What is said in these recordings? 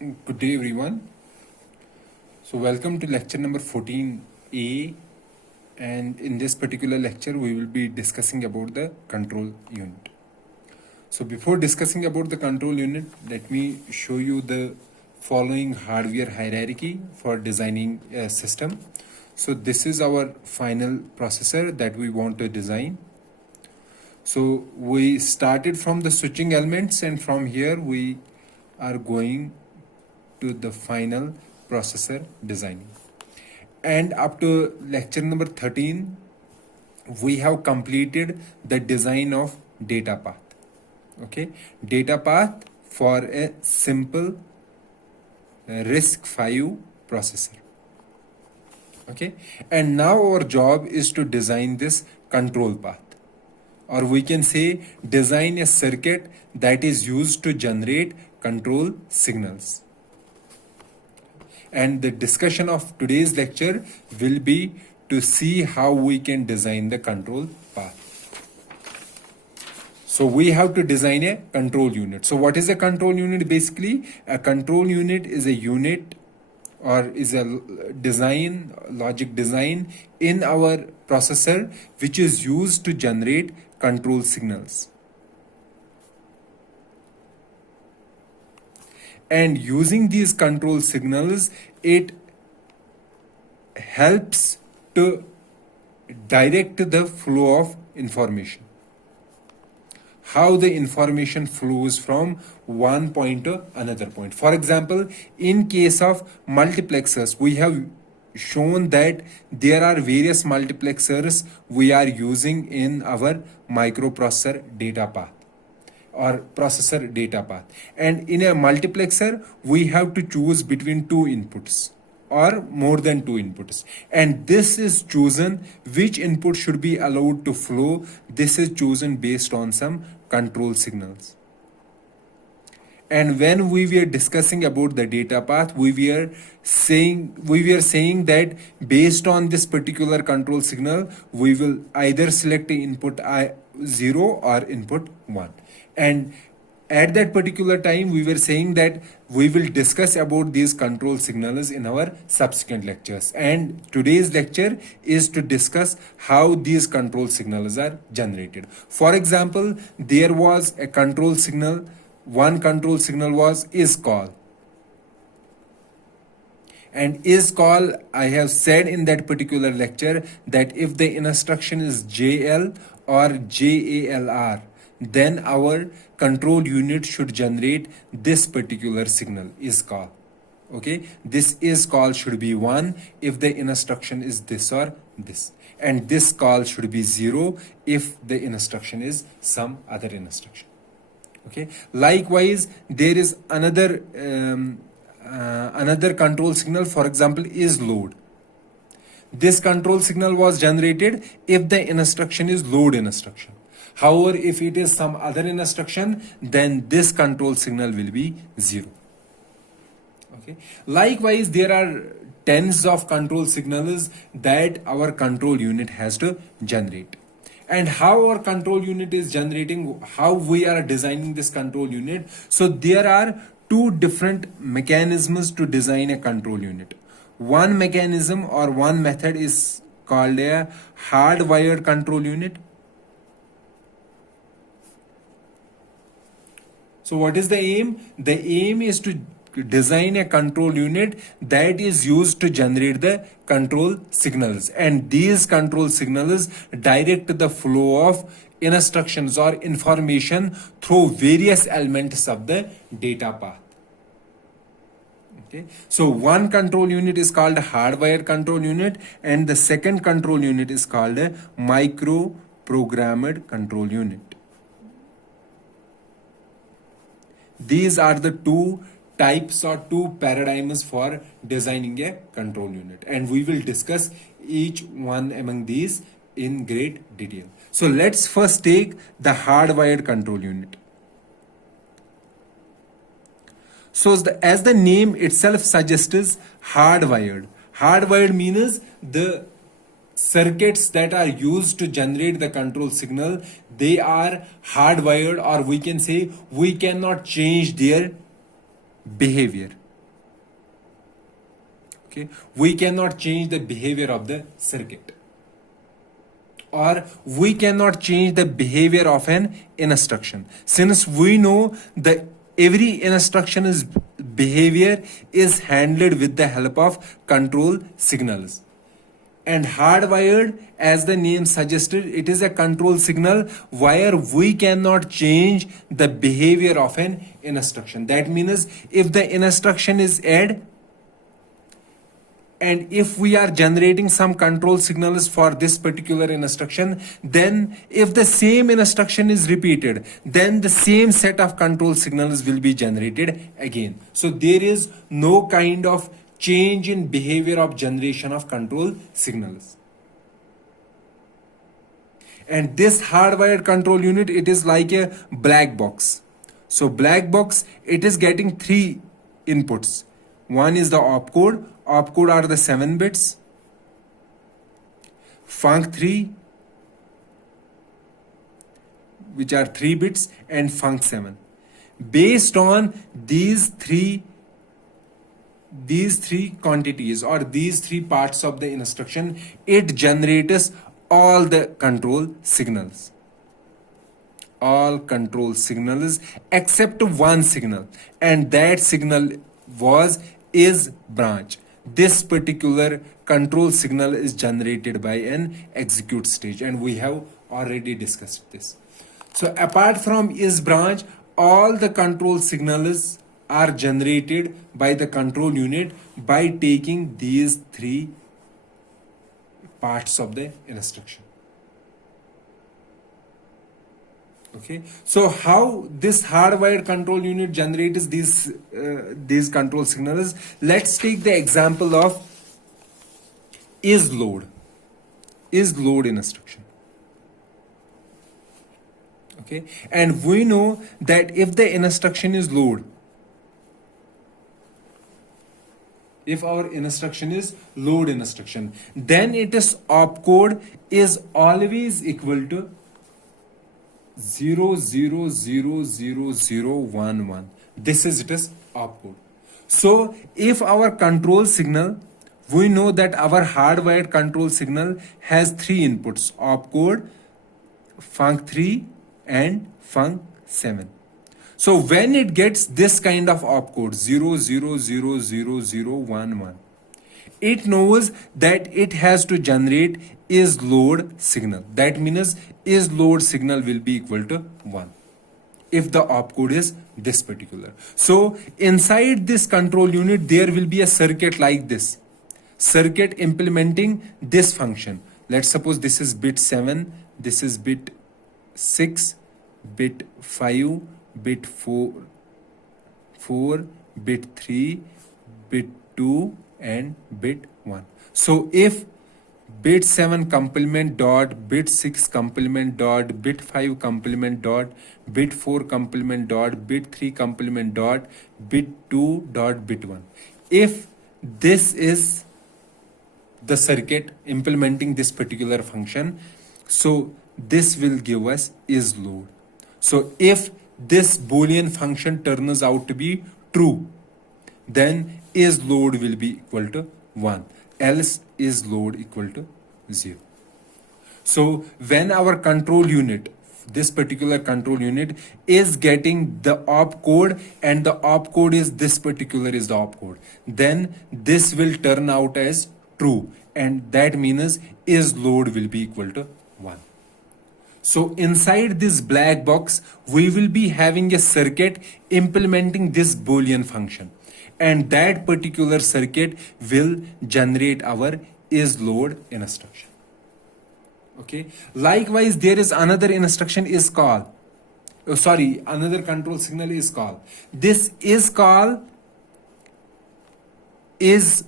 Good day, everyone. So, welcome to lecture number 14A. And in this particular lecture, we will be discussing about the control unit. So, before discussing about the control unit, let me show you the following hardware hierarchy for designing a system. So, this is our final processor that we want to design. So, we started from the switching elements, and from here, we are going to the final processor designing. And up to lecture number 13, we have completed the design of data path. Okay, data path for a simple RISC-V processor. Okay, and now our job is to design this control path, or we can say design a circuit that is used to generate control signals. And the discussion of today's lecture will be to see how we can design the control path. So we have to design a control unit. So what is a control unit? Basically, a control unit is a unit or is a logic design in our processor which is used to generate control signals. And using these control signals, it helps to direct the flow of information. How the information flows from one point to another point. For example, in case of multiplexers, we have shown that there are various multiplexers we are using in our microprocessor data path or processor data path. And in a multiplexer, we have to choose between two inputs or more than two inputs. And this is chosen, which input should be allowed to flow. This is chosen based on some control signals. And when we were discussing about the data path, we were saying that based on this particular control signal, we will either select input 0 or input 1. And at that particular time, we were saying that we will discuss about these control signals in our subsequent lectures. And today's lecture is to discuss how these control signals are generated. For example, there was a control signal. One control signal was isCall. And isCall, I have said in that particular lecture that if the instruction is JL or JALR, then our control unit should generate this particular signal, isCall. Okay, this isCall should be 1 if the instruction is this or this. And this call should be 0 if the instruction is some other instruction. Okay, likewise, there is another control signal, for example, is load. This control signal was generated if the instruction is load instruction. However, if it is some other instruction, then this control signal will be 0. Okay. Likewise, there are tens of control signals that our control unit has to generate. And how our control unit is generating, how we are designing this control unit. So there are two different mechanisms to design a control unit. One mechanism or one method is called a hardwired control unit. So what is the aim? The aim is to design a control unit that is used to generate the control signals. And these control signals direct the flow of instructions or information through various elements of the data path. Okay. So one control unit is called a hardwired control unit, and the second control unit is called a microprogrammed control unit. These are the two types or two paradigms for designing a control unit, and we will discuss each one among these in great detail. So let's first take the hardwired control unit. So as the name itself suggests, hardwired. Hardwired means the circuits that are used to generate the control signal, they are hardwired, or we can say we cannot change their behavior. Okay, we cannot change the behavior of the circuit, or we cannot change the behavior of an instruction, since we know that every instruction is behavior is handled with the help of control signals. And hardwired, as the name suggested, it is a control signal where we cannot change the behavior of an instruction. That means if the instruction is add, and if we are generating some control signals for this particular instruction, then if the same instruction is repeated, then the same set of control signals will be generated again. So there is no kind of change in behavior of generation of control signals. And this hardwired control unit, it is like a black box. So black box, it is getting three inputs. One is the opcode. Opcode are the 7 bits. Func3, which are 3 bits, and Func7. Based on these three quantities or these three parts of the instruction, it generates all the control signals. All control signals except one signal, and that signal is branch. This particular control signal is generated by an execute stage, and we have already discussed this. So apart from is branch, all the control signals are generated by the control unit by taking these three parts of the instruction. Okay, so how this hardwired control unit generates these control signals? Let's take the example of is load instruction. Okay, and we know that if the instruction is load, if our instruction is load instruction, then its opcode is always equal to 00000011. This is its opcode. So if our control signal, we know that our hardwired control signal has three inputs: opcode, func3, and func7. So when it gets this kind of opcode 00000011, it knows that it has to generate is load signal. That means is load signal will be equal to 1 if the opcode is this particular. So inside this control unit, there will be a circuit like this. Circuit implementing this function. Let's suppose this is bit 7, this is bit 6, bit 5, bit 4, bit 3, bit 2, and bit 1. So if bit 7 complement dot bit 6 complement dot bit 5 complement dot bit 4 complement dot bit 3 complement dot bit 2 dot bit 1, if this is the circuit implementing this particular function, so this will give us is load. So if this Boolean function turns out to be true, then is load will be equal to 1, else is load equal to 0. So when our control unit, this particular control unit is getting the opcode, and the opcode is this particular is the opcode, then this will turn out as true, and that means is load will be equal to 1. So inside this black box, we will be having a circuit implementing this Boolean function, and that particular circuit will generate our is load instruction. Okay. Likewise, there is another instruction is call. Another control signal is call. This is call is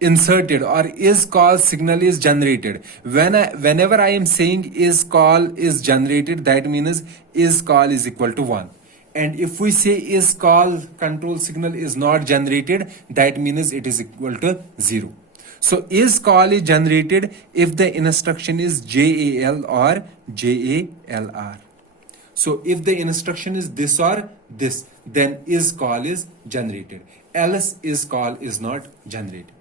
inserted, or is call signal is generated. Whenever I am saying is call is generated, that means is call is equal to 1. And if we say is call control signal is not generated, that means it is equal to 0. So is call is generated if the instruction is JAL or JALR. So if the instruction is this or this, then is call is generated. Else is call is not generated.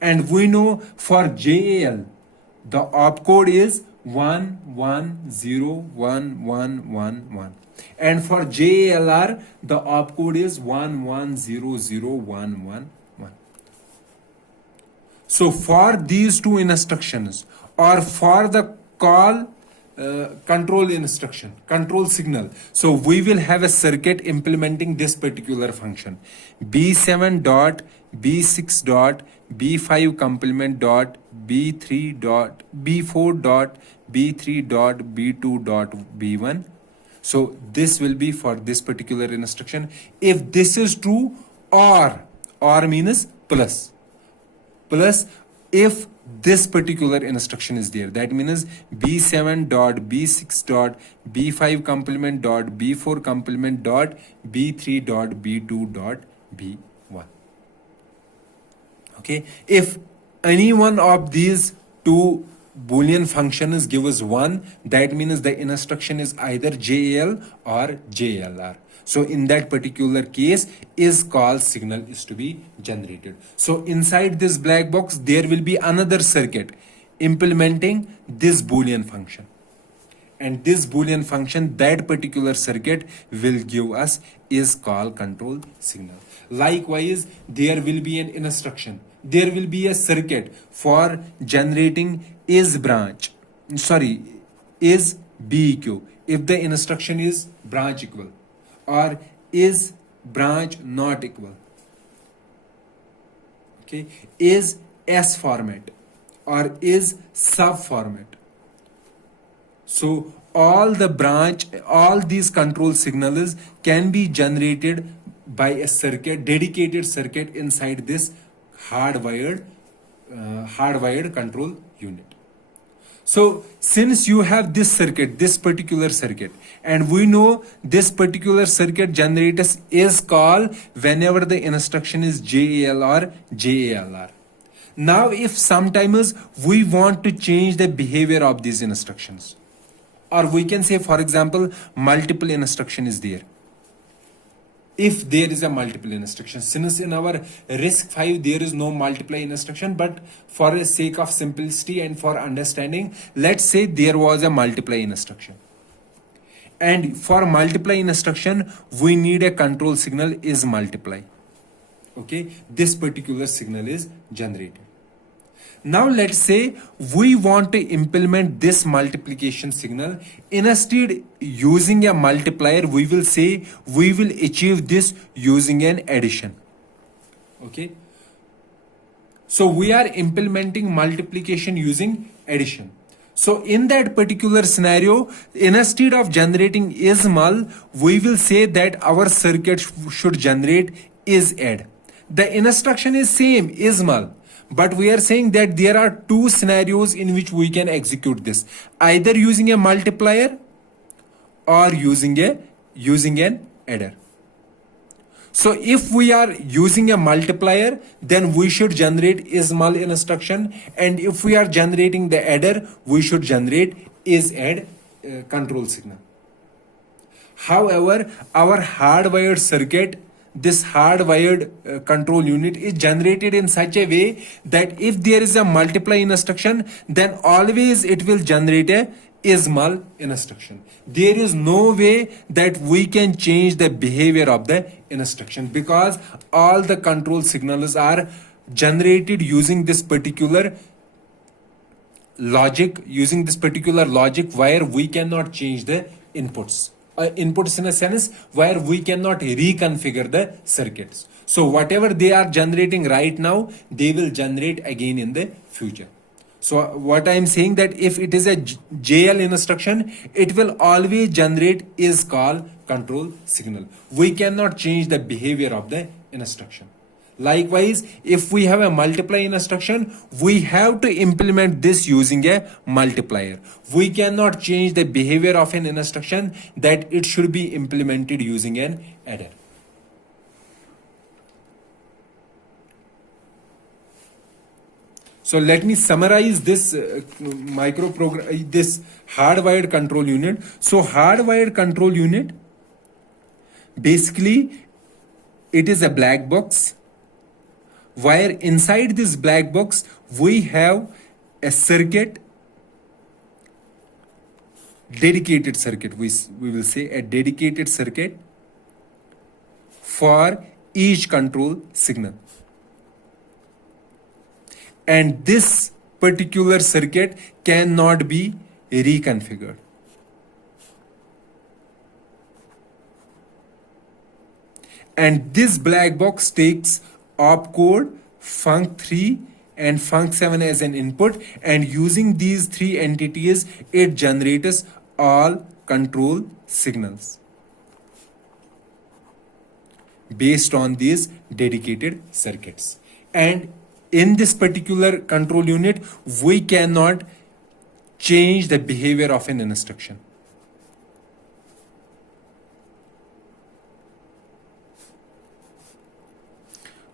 And we know for JAL, the opcode is 110111. And for JALR, the opcode is 110011. So for these two instructions, or for the call control instruction, control signal, so we will have a circuit implementing this particular function: B7 dot B6 dot B5 complement dot B3 dot B4 dot B3 dot B2 dot B1. So this will be for this particular instruction. If this is true, or means plus if this particular instruction is there, that means B7 dot B6 dot B5 complement dot B4 complement dot B3 dot B2 dot B1. Okay, if any one of these two Boolean functions gives 1, that means the instruction is either JAL or JLR. So in that particular case, is call signal is to be generated. So inside this black box, there will be another circuit implementing this Boolean function. And this Boolean function, that particular circuit will give us is call control signal. Likewise, there will be an instruction. There will be a circuit for generating is branch. Sorry, is BEQ. If the instruction is branch equal, or is branch not equal. Okay, is S format, or is sub format. So all these control signals can be generated by a circuit, dedicated circuit inside this hardwired control unit. So since you have this circuit, this particular circuit, and we know this particular circuit generates is call whenever the instruction is JAL or JALR. Now if sometimes we want to change the behavior of these instructions, or we can say, for example, multiple instruction is there. If there is a multiple instruction, since in our RISC-V there is no multiply instruction, but for the sake of simplicity and for understanding, let's say there was a multiply instruction. And for multiply instruction, we need a control signal is multiply. Okay, this particular signal is generated. Now let's say we want to implement this multiplication signal. Instead using a multiplier, we will say we will achieve this using an addition. Okay. So we are implementing multiplication using addition. So in that particular scenario, instead of generating is mul, we will say that our circuit should generate is add. The instruction is same is mul. But we are saying that there are two scenarios in which we can execute this, either using a multiplier or using an adder. So if we are using a multiplier, then we should generate is mul instruction, and if we are generating the adder, we should generate is add control signal. However, our hardwired circuit, this hardwired control unit is generated in such a way that if there is a multiply instruction, then always it will generate a is mul instruction. There is no way that we can change the behavior of the instruction, because all the control signals are generated using this particular logic, where we cannot change the inputs. Inputs in a sense where we cannot reconfigure the circuits. So whatever they are generating right now, they will generate again in the future. So what I am saying, that if it is a JL instruction, it will always generate is call control signal. We cannot change the behavior of the instruction. Likewise, if we have a multiply instruction, we have to implement this using a multiplier. We cannot change the behavior of an instruction, that it should be implemented using an adder. So let me summarize this this hardwired control unit. So hardwired control unit, basically it is a black box, where inside this black box we have a circuit, dedicated circuit, we will say a dedicated circuit for each control signal. And this particular circuit cannot be reconfigured. And this black box takes opcode, func3 and func7 as an input, and using these three entities it generates all control signals based on these dedicated circuits. And in this particular control unit we cannot change the behavior of an instruction.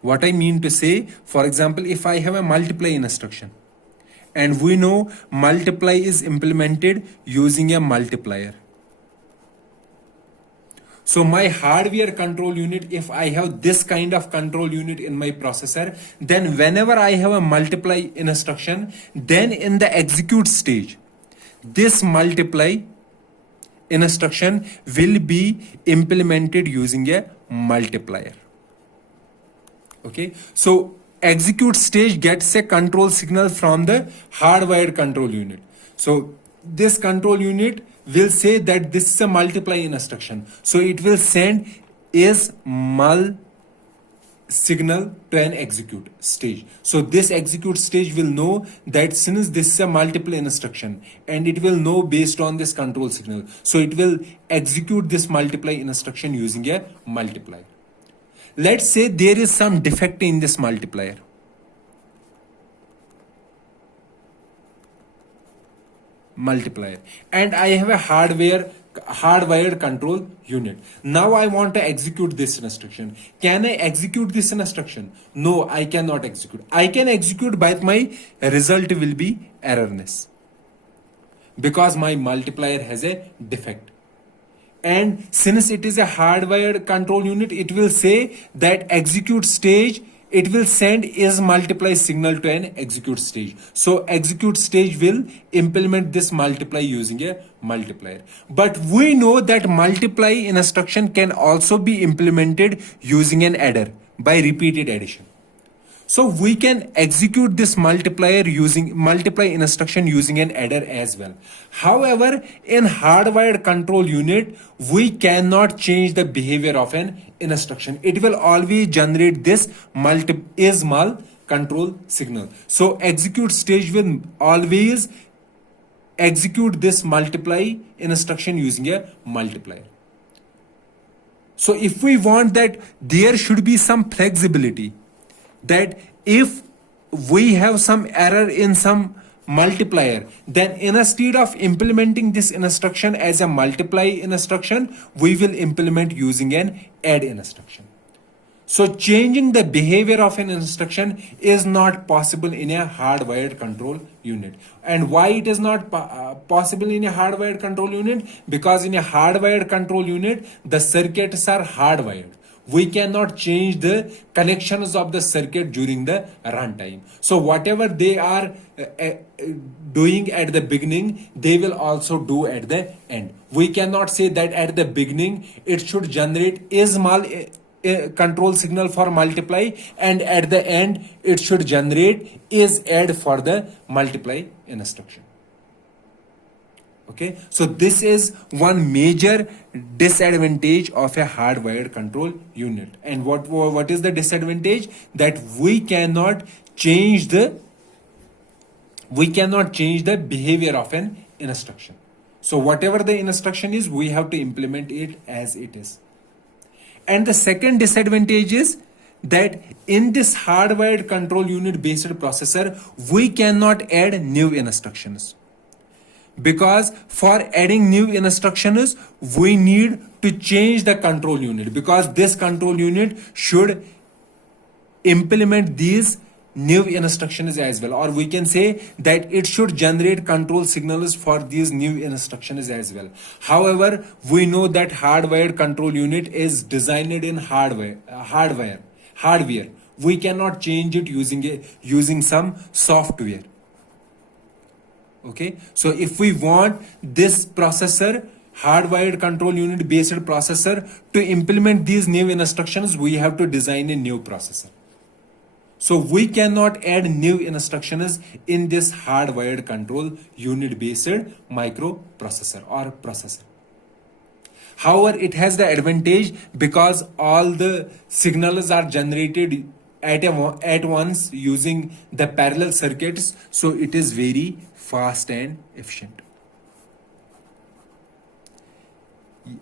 What I mean to say, for example, if I have a multiply instruction, and we know multiply is implemented using a multiplier. So my hardware control unit, if I have this kind of control unit in my processor, then whenever I have a multiply instruction, then in the execute stage, this multiply instruction will be implemented using a multiplier. Okay, so execute stage gets a control signal from the hardwired control unit. So this control unit will say that this is a multiply instruction. So it will send is mul signal to an execute stage. So this execute stage will know that since this is a multiply instruction, and it will know based on this control signal. So it will execute this multiply instruction using a multiplier. Let's say there is some defect in this multiplier. And I have a hardwired control unit. Now I want to execute this instruction. Can I execute this instruction? No, I cannot execute. I can execute, but my result will be errorness because my multiplier has a defect. And since it is a hardwired control unit, it will say that execute stage, it will send is multiply signal to an execute stage. So execute stage will implement this multiply using a multiplier. But we know that multiply instruction can also be implemented using an adder by repeated addition. So we can execute this multiply instruction using an adder as well. However, in hardwired control unit, we cannot change the behavior of an instruction. It will always generate this is mul control signal. So execute stage will always execute this multiply instruction using a multiplier. So if we want that there should be some flexibility, that if we have some error in some multiplier, then instead of implementing this instruction as a multiply instruction, we will implement using an add instruction. So changing the behavior of an instruction is not possible in a hardwired control unit. And why it is not possible in a hardwired control unit? Because in a hardwired control unit, the circuits are hardwired. We cannot change the connections of the circuit during the runtime. So whatever they are doing at the beginning, they will also do at the end. We cannot say that at the beginning it should generate is mul control signal for multiply, and at the end it should generate is add for the multiply instruction. Okay, so this is one major disadvantage of a hardwired control unit. And what is the disadvantage? That we cannot change the behavior of an instruction. So whatever the instruction is, we have to implement it as it is. And the second disadvantage is that in this hardwired control unit based processor, we cannot add new instructions. Because for adding new instructions, we need to change the control unit, because this control unit should implement these new instructions as well, or we can say that it should generate control signals for these new instructions as well. However, we know that hardwired control unit is designed in hardware. We cannot change it using some software. Okay, so if we want this processor, hardwired control unit based processor, to implement these new instructions, we have to design a new processor. So we cannot add new instructions in this hardwired control unit based microprocessor or processor. However, it has the advantage because all the signals are generated at once using the parallel circuits, so it is very fast and efficient.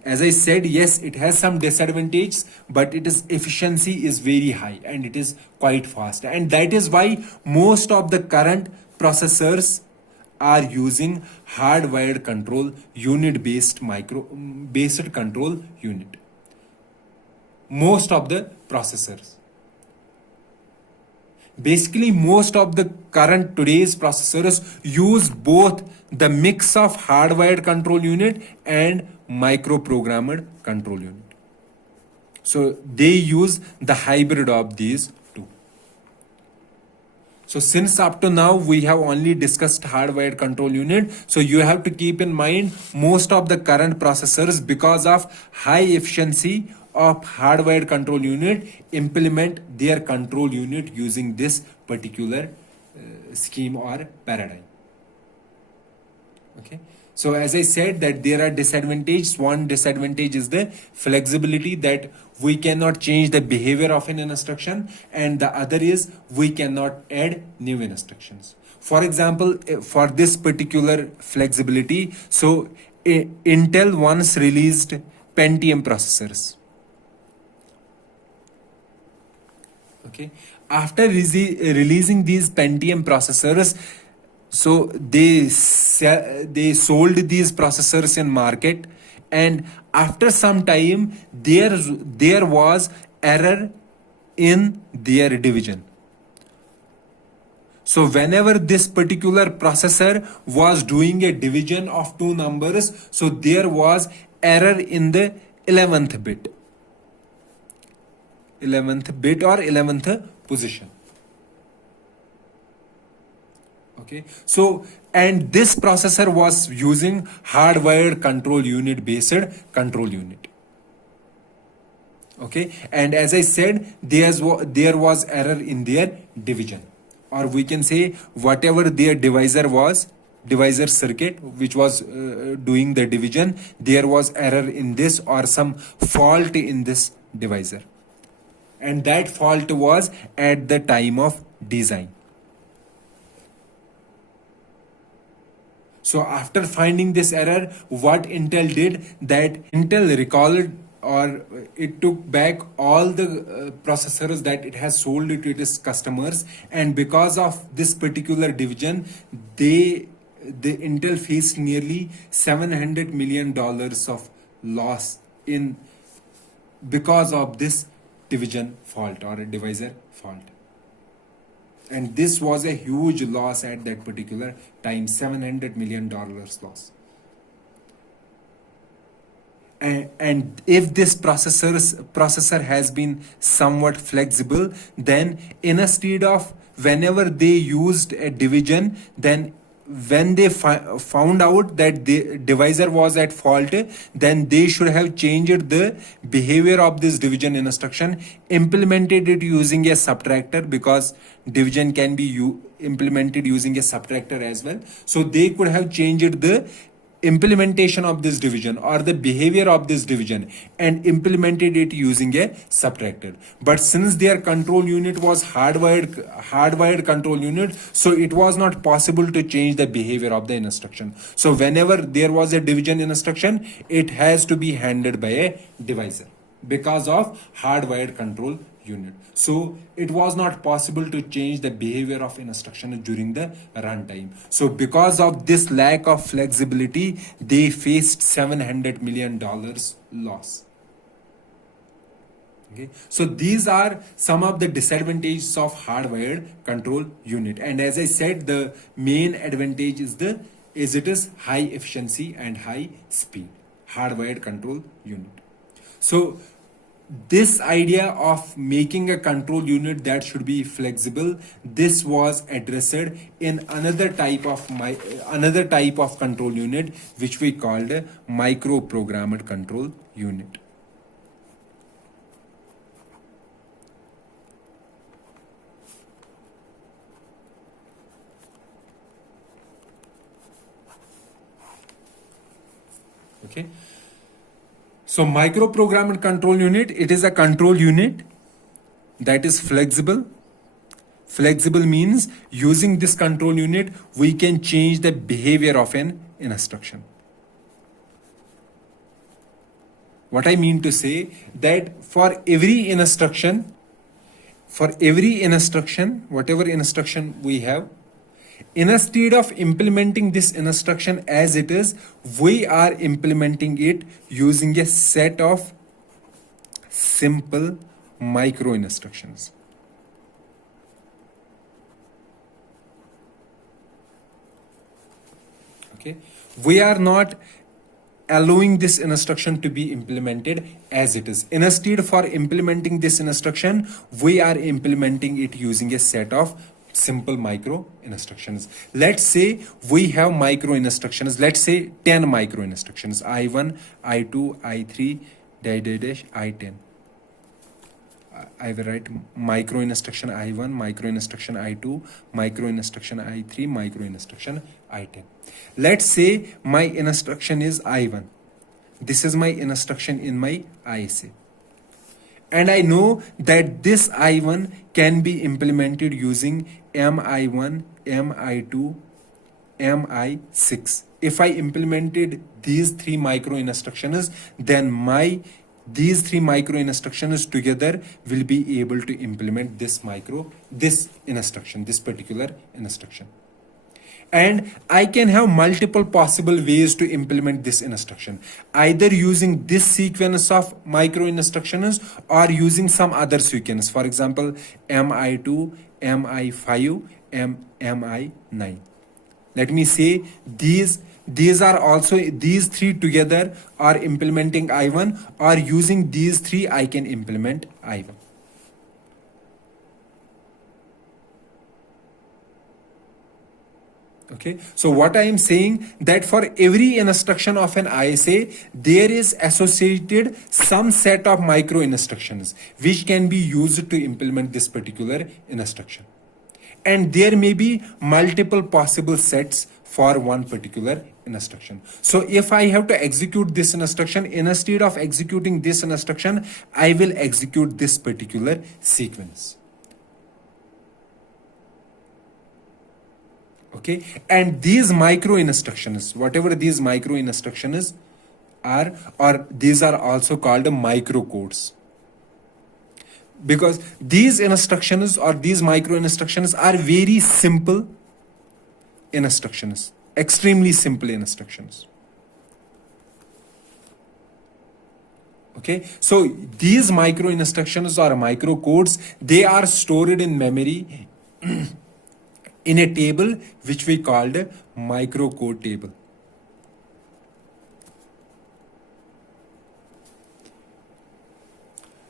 As I said, yes, it has some disadvantages, but its efficiency is very high and it is quite fast. And that is why most of the current processors are using hardwired control unit based control unit. Most of the processors. Basically, most of the current today's processors use both the mix of hardwired control unit and microprogrammed control unit. So they use the hybrid of these two. So since up to now we have only discussed hardwired control unit, so you have to keep in mind most of the current processors, because of high efficiency of hardwired control unit, implement their control unit using this particular scheme or paradigm. Okay, so as I said that there are disadvantages. One disadvantage is the flexibility, that we cannot change the behavior of an instruction, and the other is we cannot add new instructions. For example, for this particular flexibility, so Intel once released Pentium processors. Okay, after releasing these Pentium processors, so they sold these processors in market, and after some time there was error in their division. So whenever this particular processor was doing a division of two numbers, so there was error in the 11th bit or 11th position. Okay, so and this processor was using hardwired control unit based control unit. Okay, and as I said, there was error in their division, or we can say whatever their divisor circuit which was doing the division, there was error in this or some fault in this divisor, and that fault was at the time of design. So after finding this error, what Intel did, that Intel recalled, or it took back all the processors that it has sold to its customers, and because of this particular division, the Intel faced nearly $700 million of loss in because of this division fault or a divisor fault. And this was a huge loss at that particular time, $700 million loss. And if this processor has been somewhat flexible, then instead of whenever they used a division, then when they found out that the divisor was at fault, then they should have changed the behavior of this division instruction, implemented it using a subtractor, because division can be implemented using a subtractor as well. So they could have changed the implementation of this division or the behavior of this division and implemented it using a subtractor. But since their control unit was hardwired control unit, so it was not possible to change the behavior of the instruction. So whenever there was a division instruction, it has to be handled by a divisor because of hardwired control unit. So it was not possible to change the behavior of instruction during the runtime. So because of this lack of flexibility, they faced $700 million loss. Okay, so these are some of the disadvantages of hardwired control unit, and as I said, the main advantage is it is high efficiency and high speed. Hardwired control unit. So this idea of making a control unit that should be flexible, this was addressed in another type of control unit which we called a microprogrammed control unit. Okay, so microprogrammed control unit, it is a control unit that is flexible. Flexible means using this control unit we can change the behavior of an instruction. What I mean to say, that for every instruction, whatever instruction we have, instead of implementing this instruction as it is, we are implementing it using a set of simple micro instructions. Okay, we are not allowing this instruction to be implemented as it is. Instead, for implementing this instruction, we are implementing it using a set of simple micro instructions. Let's say we have micro instructions, let's say 10 micro instructions, I1, I2, I3, dash, I10. I will write micro instruction I1, micro instruction I2, micro instruction I3, micro instruction I10. Let's say my instruction is I1. This is my instruction in my ISA. And I know that this I1 can be implemented using MI1, MI2, MI6. If I implemented these three micro instructions, then these three micro instructions together will be able to implement this particular instruction. And I can have multiple possible ways to implement this instruction, either using this sequence of micro instructions or using some other sequence. For example, MI2, MI5, MI9. Let me say these three together are implementing I1, or using these three I can implement I1. Okay, so what I am saying, that for every instruction of an ISA, there is associated some set of micro instructions which can be used to implement this particular instruction. And there may be multiple possible sets for one particular instruction. So if I have to execute this instruction, instead of executing this instruction, I will execute this particular sequence. Okay, and these micro instructions, whatever these micro instructions are, or these are also called micro codes, because these instructions or these micro instructions are very simple instructions, extremely simple instructions. Okay, so these micro instructions or micro codes, they are stored in memory in a table which we called a microcode table.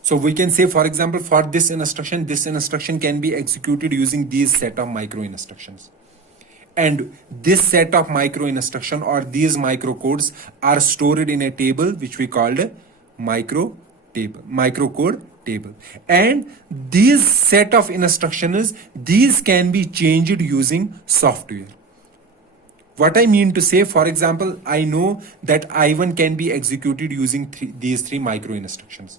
So we can say, for example, for this instruction can be executed using these set of micro instructions. And this set of micro instruction or these microcodes are stored in a table which we called a microcode table. And these set of instructions, these can be changed using software. What I mean to say, for example, I know that I1 can be executed using these three micro instructions.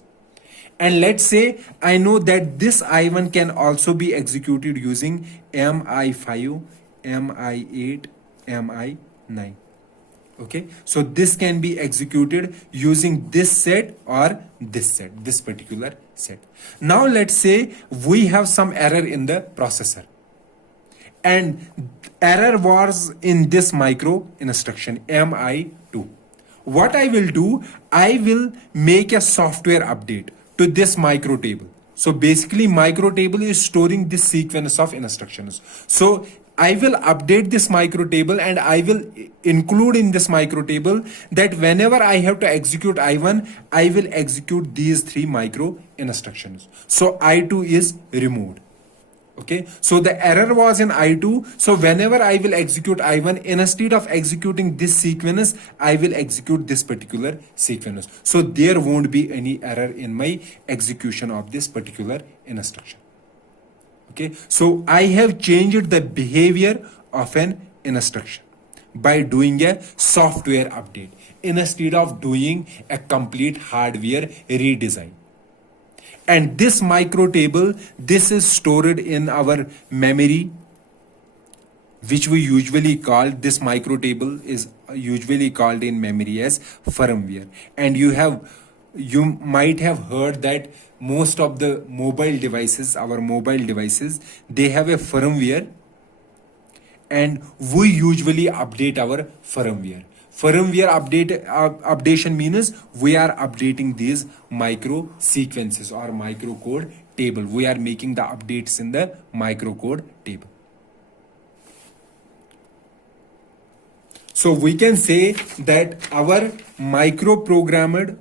And let's say I know that this I1 can also be executed using MI5, MI8, MI9. Okay, so this can be executed using this set or this set, this particular set. Now let's say we have some error in the processor, and error was in this micro instruction MI2. What I will do, I will make a software update to this micro table. So basically micro table is storing this sequence of instructions. So I will update this micro table and I will include in this micro table that whenever I have to execute I1, I will execute these three micro instructions. So I2 is removed. Okay, so the error was in I2. So whenever I will execute I1, instead of executing this sequence, I will execute this particular sequence. So there won't be any error in my execution of this particular instruction. Okay, so I have changed the behavior of an instruction by doing a software update instead of doing a complete hardware redesign. And this micro table, this is stored in our memory, which we usually call, this micro table is usually called in memory as firmware. And you might have heard that most of the mobile devices, our mobile devices, they have a firmware, and we usually update our firmware. Firmware updation means we are updating these micro sequences or micro code table. We are making the updates in the micro code table. So we can say that our microprogrammed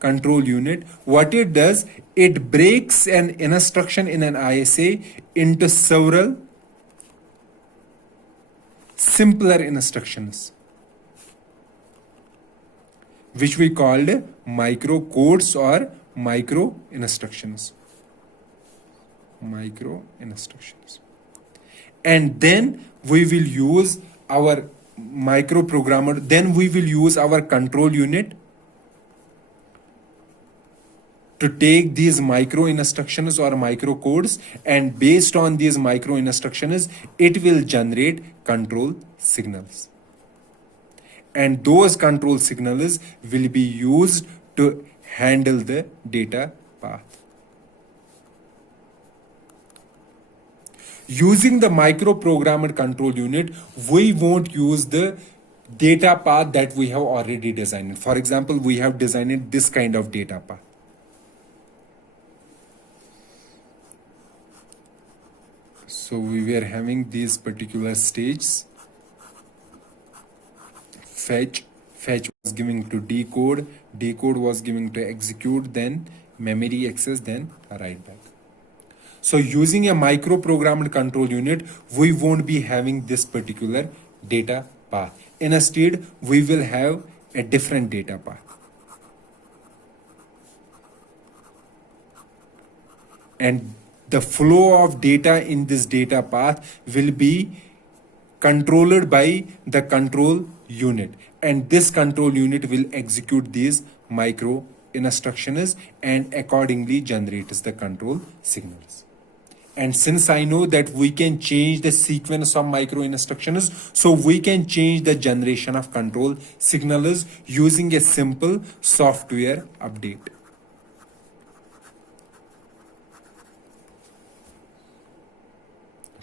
control unit, what it does, it breaks an instruction in an ISA into several simpler instructions, which we called micro codes or micro instructions. And then we will use our microprogrammer, then we will use our control unit to take these micro instructions or micro codes, and based on these micro instructions, it will generate control signals. And those control signals will be used to handle the data path. Using the microprogrammed control unit, we won't use the data path that we have already designed. For example, we have designed this kind of data path. So we were having these particular stages. Fetch was giving to decode was giving to execute, then memory access, then write back. So using a microprogrammed control unit, we won't be having this particular data path. Instead, we will have a different data path. And the flow of data in this data path will be controlled by the control unit, and this control unit will execute these micro instructions and accordingly generates the control signals. And since I know that we can change the sequence of micro instructions, so we can change the generation of control signals using a simple software update.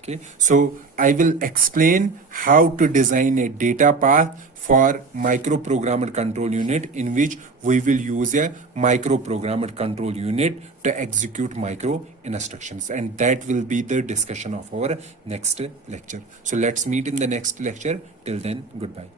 Okay, so I will explain how to design a data path for microprogrammed control unit, in which we will use a microprogrammed control unit to execute micro instructions, and that will be the discussion of our next lecture. So let's meet in the next lecture. Till then, goodbye.